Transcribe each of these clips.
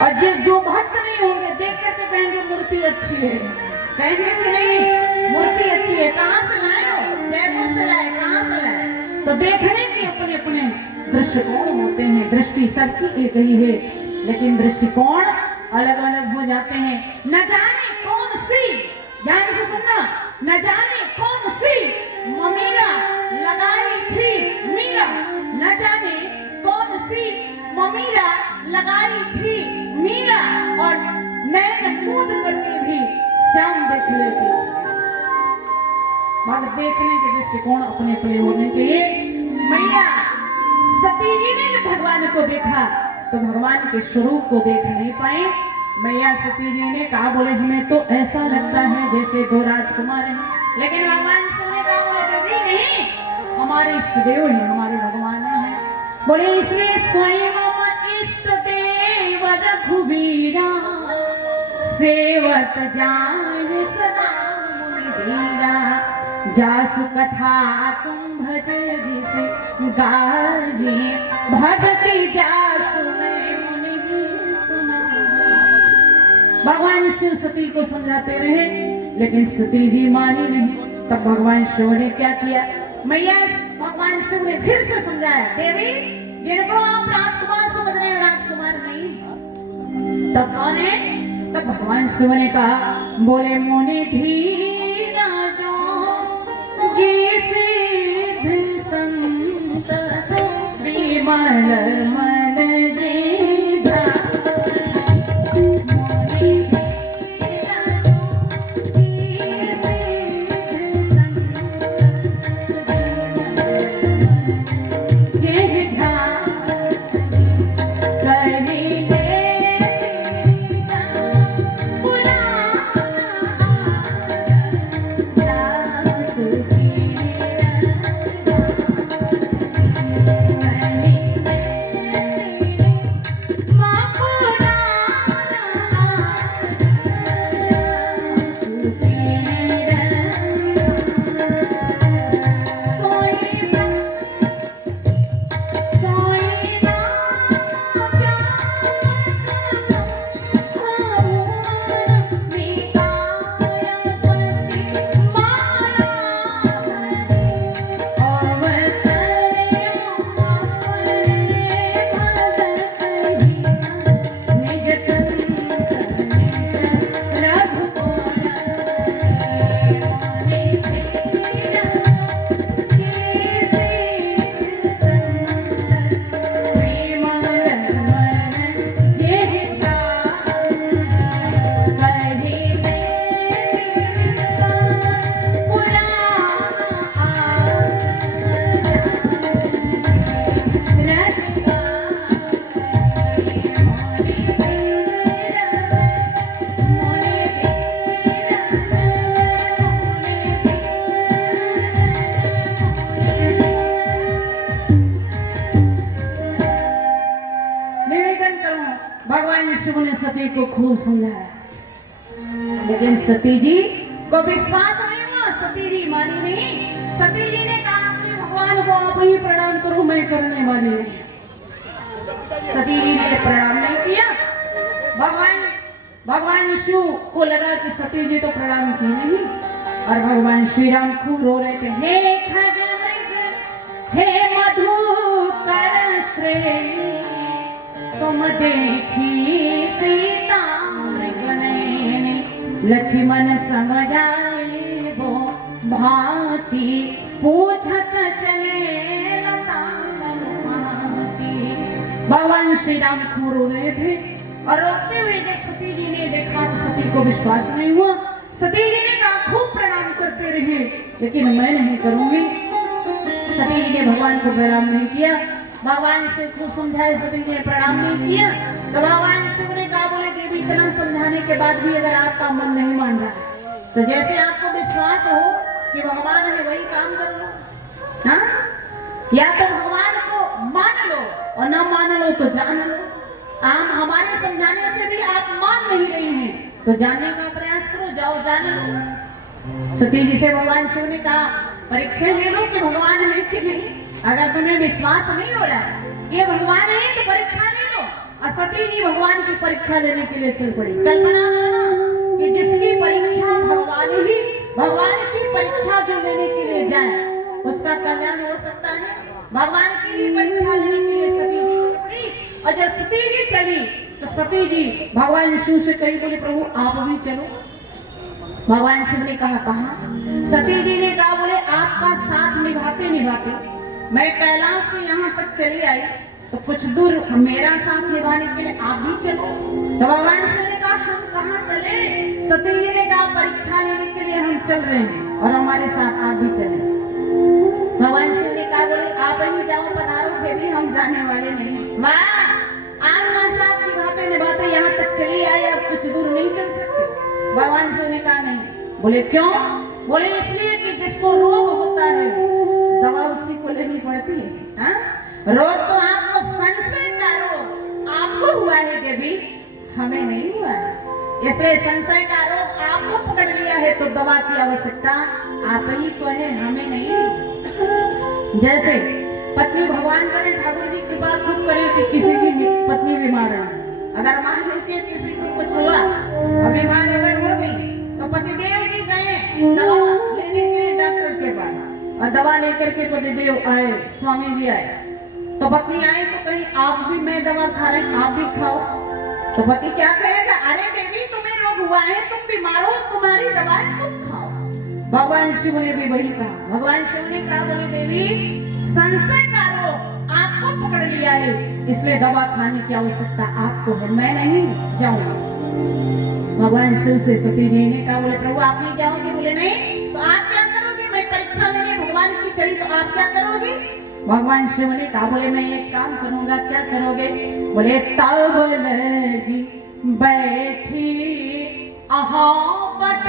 और जो भक्त नहीं होंगे देख करके कहेंगे मूर्ति अच्छी है, कहेंगे कि नहीं मूर्ति अच्छी है, कहाँ से लाए हो, जयपुर से लाए, कहाँ से लाए। तो देखने के अपने अपने दृष्टिकोण होते हैं, दृष्टि सबकी एक ही है लेकिन दृष्टिकोण अलग अलग हो जाते हैं। न जाने कौन सी, ध्यान से सुनना, न जाने कौन सी ममीरा लगाई थी मीरा, न जाने कौन सी ममीरा लगाई थी मीरा, और नैन कूद करके भी श्याम देख लेती। मगर देखने के दृष्टिकोण अपने अपने होने चाहिए। मैया सती जी ने जब भगवान को देखा तो भगवान के स्वरूप को देख नहीं पाए। मैया सती जी ने कहा, बोले हमें तो ऐसा लगता है जैसे दो राजकुमार हैं, लेकिन भगवान शिव ने कहा, बोले कभी नहीं, हमारे इष्ट देव हैं, हमारे भगवान हैं। बोले इसलिए स्वयं इष्ट देव रघुवीरा सेवत जान सदा मुनिधीरा, जासु कथा तुम भज जिसे गाये, भगति जासु में मुनि सुना। भगवान शिव सती को समझाते रहे लेकिन सती जी मानी नहीं। तब भगवान शिव ने क्या किया, मैया भगवान शिव ने फिर से समझाया, देवी जिनको आप राजकुमार समझ रहे हैं राजकुमार नहीं। तब कौन है, तब भगवान शिव ने कहा, बोले मुनि धीरा जो जिसे संत विमल मन जीधा, मुनि धीरा जिसे संत जीधा, भगवान शिव ने सती को खूब समझाया लेकिन सती जी को विश्वास नहीं हुआ, सती जी मानी नहीं। सती जी ने कहा, अपने भगवान को आप ही प्रणाम करो, मैं करने वाली नहीं। सती जी ने प्रणाम नहीं किया। भगवान शिव को लगा कि सती जी तो प्रणाम की नहीं, और भगवान श्री राम खूब रो रहे थे, हे खग मृग हे मधुकर श्रेणी, तुम देखी सीता मृगनयनी, लक्ष्मण समझाए वो भांति, पूछत चले लता भांति। भगवान श्री राम खूब रो रहे थे और रोते हुए जब सती जी ने देखा तो सती को विश्वास नहीं हुआ। सती जी ने कहा, खूब प्रणाम करते रहे लेकिन मैं नहीं करूंगी। सती जी ने भगवान को प्रणाम नहीं किया। भगवान से खूब समझाए, सती जी ने प्रणाम नहीं किया। तो भगवान शिव ने कहा, बोले देवी इतना समझाने के बाद भी अगर आपका मन नहीं मान रहा है तो जैसे आपको विश्वास हो कि भगवान है वही काम कर लो, हाँ? या तो भगवान को मान लो और न मान लो तो जान लो। हमारे समझाने से भी आप मान नहीं रही हैं तो जानने का प्रयास करो, जाओ जान लो। सती जी से भगवान शिव ने कहा, परीक्षा ले लो कि भगवान है कि नहीं। अगर तुम्हें विश्वास नहीं हो रहा है ये भगवान है तो परीक्षा ले लो, और सती जी भगवान की परीक्षा लेने के लिए चल पड़ी। कल्पना करना कि जिसकी परीक्षा भगवान की परीक्षा जो लेने के लिए जाए उसका कल्याण हो सकता है। भगवान की ही परीक्षा लेने के लिए सती जी चल पड़ी। और जब सती जी चली तो सती जी भगवान शिव से कही, बोले प्रभु आप भी चलो। भगवान शिव ने कहा कहाँ? सती जी ने कहा, बोले आपका साथ निभाते निभाते मैं कैलाश से यहाँ तक चली आई, तो कुछ दूर मेरा साथ निभाने के लिए आप भी चलो। तो भगवान शिव ने कहा हम कहाँ चले? सती जी ने कहा परीक्षा लेने के लिए हम चल रहे हैं और हमारे साथ आप भी चले। भगवान शिव ने कहा, बोले आप ही जाओ, पधारो, देवी हम जाने वाले नहीं। वाह, आपका साथ निभाते निभाते यहाँ तक चली आई, आप कुछ दूर नहीं चल सकते। भगवान शिव ने कहा नहीं। बोले क्यों? बोले इसलिए कि जिसको रोग होता है दवा उसी को लेनी पड़ती है। हाँ? रोग तो आपको संशय का रोग आपको हुआ है देवी, हमें नहीं हुआ है। इसलिए संशय का रोग आपको पकड़ लिया है तो दवा की आवश्यकता आप ही को है, हमें नहीं। जैसे पत्नी भगवान करे, ठाकुर जी कृपा खूब करे कि किसी की पत्नी बीमार है, अगर मान लीजिए किसी को कुछ हुआ और बीमार अगर हो गई तो पतिदेव जी गए दवा लेने के लिए डॉक्टर के पास और दवा लेकर के पतिदेव आए, स्वामी जी आए, तो पत्नी आई तो कहीं आप भी, मैं दवा खा रही आप भी खाओ। तो पति क्या कहेगा? अरे देवी तुम्हें रोग हुआ है, तुम बीमार हो, तुम्हारी दवा है, तुम खाओ। भगवान शिव ने भी वही कहा। भगवान शिव ने कहा, बोले देवी संशय का रोग आपको पकड़ लिया है, इसलिए दवा खाने की आवश्यकता आपको है, मैं नहीं जाऊंगा। भगवान शिव से सती जी ने कहा, बोले प्रभु आप नहीं जाओगे? बोले नहीं। तो आप क्या करोगे? मैं परीक्षा लेने भगवान की चली, तो आप क्या करोगे? भगवान शिव ने कहा, बोले मैं एक काम करूंगा। क्या करोगे? बोले तब लगी बैठी अहो बट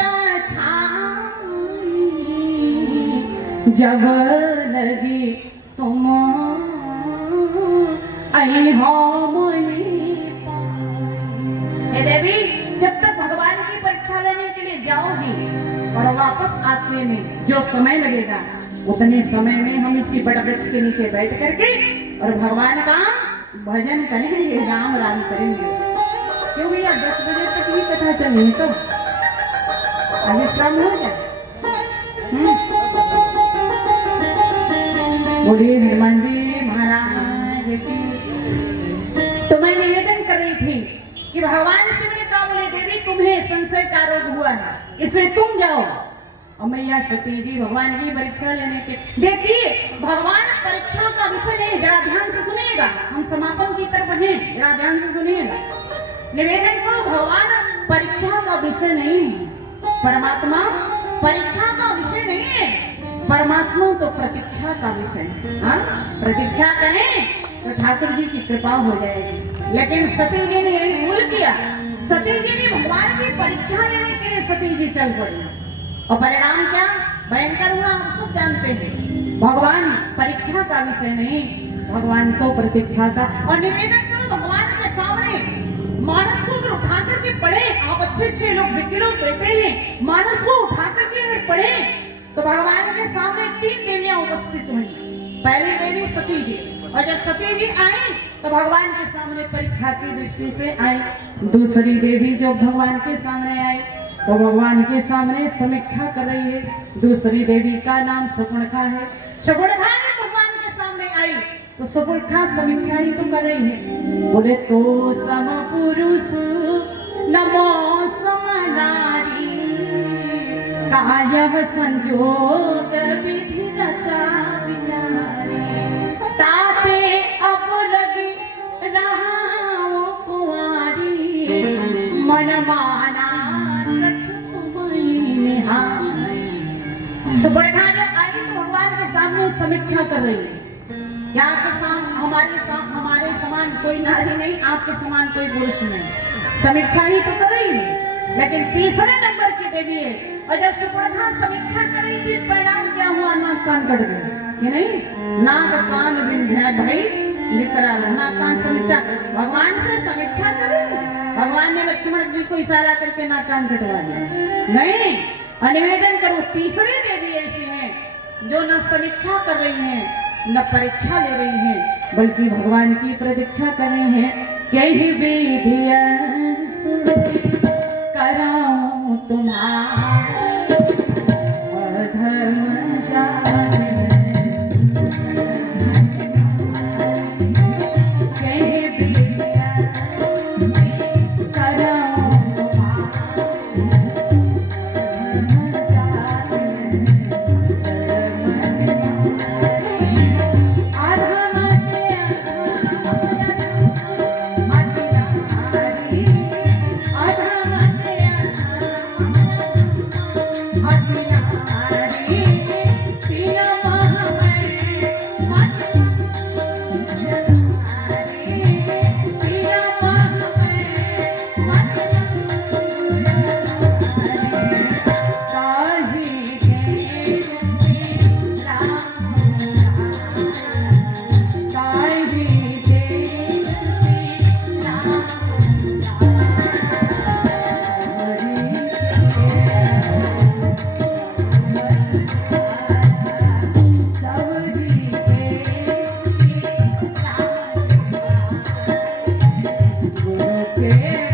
जब लगी तुम आई हो देवी, जब तक भगवान की परीक्षा लेने के लिए जाओगी और वापस आने में जो समय लगेगा उतने समय में हम इसी बड़ वृक्ष के नीचे बैठ करके और भगवान का भजन करेंगे, राम राम करेंगे। क्यों भैया 10 बजे तक ही कथा चली तो अभी श्राम हो जाए। बोलिए हनुमान जी महाराज की। तो मैं निवेदन कर रही थी कि भगवान शिव ने कहा, बोले देवी तुम्हें संशय का रोग हुआ है, इसलिए तुम जाओ। और मैया सती जी भगवान की परीक्षा लेने के, देखिए भगवान परीक्षा का विषय नहीं, जरा ध्यान से सुनिएगा, हम समापन की तरफ हैं, जरा ध्यान से सुनिएगा। निवेदन करो भगवान परीक्षा का विषय नहीं है, परमात्मा परीक्षा का विषय नहीं है, परमात्मा तो प्रतीक्षा का विषय है। हाँ, प्रतीक्षा करें तो ठाकुर जी की कृपा हो जाएगी। लेकिन सती जी ने यही भूल किया। सती जी ने भगवान की परीक्षा लेने के लिए सती जी चल पड़ी और परिणाम क्या भयंकर हुआ आप सब जानते हैं। भगवान परीक्षा का विषय नहीं, भगवान तो प्रतीक्षा का। और निवेदन करो भगवान के सामने मानस को अगर उठा करके पढ़े, आप अच्छे लोग विकिलों बैठे हैं, मानस को उठा करके अगर पढ़े तो भगवान के सामने 3 देवियां उपस्थित हुई। पहली देवी सती जी, और जब सती जी आई तो भगवान के सामने परीक्षा की दृष्टि से आई। दूसरी देवी जो भगवान के सामने आई तो भगवान के सामने समीक्षा कर रही है। दूसरी देवी का नाम सुपर्णखा है। सुपर्णखा भगवान के सामने आई तो सुपर्णखा समीक्षा ही तो कर रही है। बोले तो सम पुरुष नमो सम नारी, कायः संजोग विधि रचा विचारी, ताते अब लगी रहा कुंवारी, मन माना सुपर्णखा जो आई तो भगवान के सामने समीक्षा कर रही है। आपके हमारे समान कोई नारी नहीं, आपके समान कोई पुरुष नहीं, समीक्षा ही तो कर रही है। लेकिन तीसरे नंबर की देवी है, और जब सुपर्णखा समीक्षा कर रही थी परिणाम क्या हुआ? नाक कान कट गए, ये नहीं, नाक कान बिंध्या भाई लिखरा, नाक कान समीक्षा, भगवान से समीक्षा कर रही है। भगवान ने लक्ष्मण जी को इशारा करके नाक कान कटवा दिया। नहीं, निवेदन करो तीसरी देवी ऐसी हैं जो न समीक्षा कर रही हैं न परीक्षा ले रही हैं, बल्कि भगवान की प्रतीक्षा कर रही हैं। कही विधिया कराऊं तुम्हारी अधर्म जाने कही विधिया कराऊं Yeah.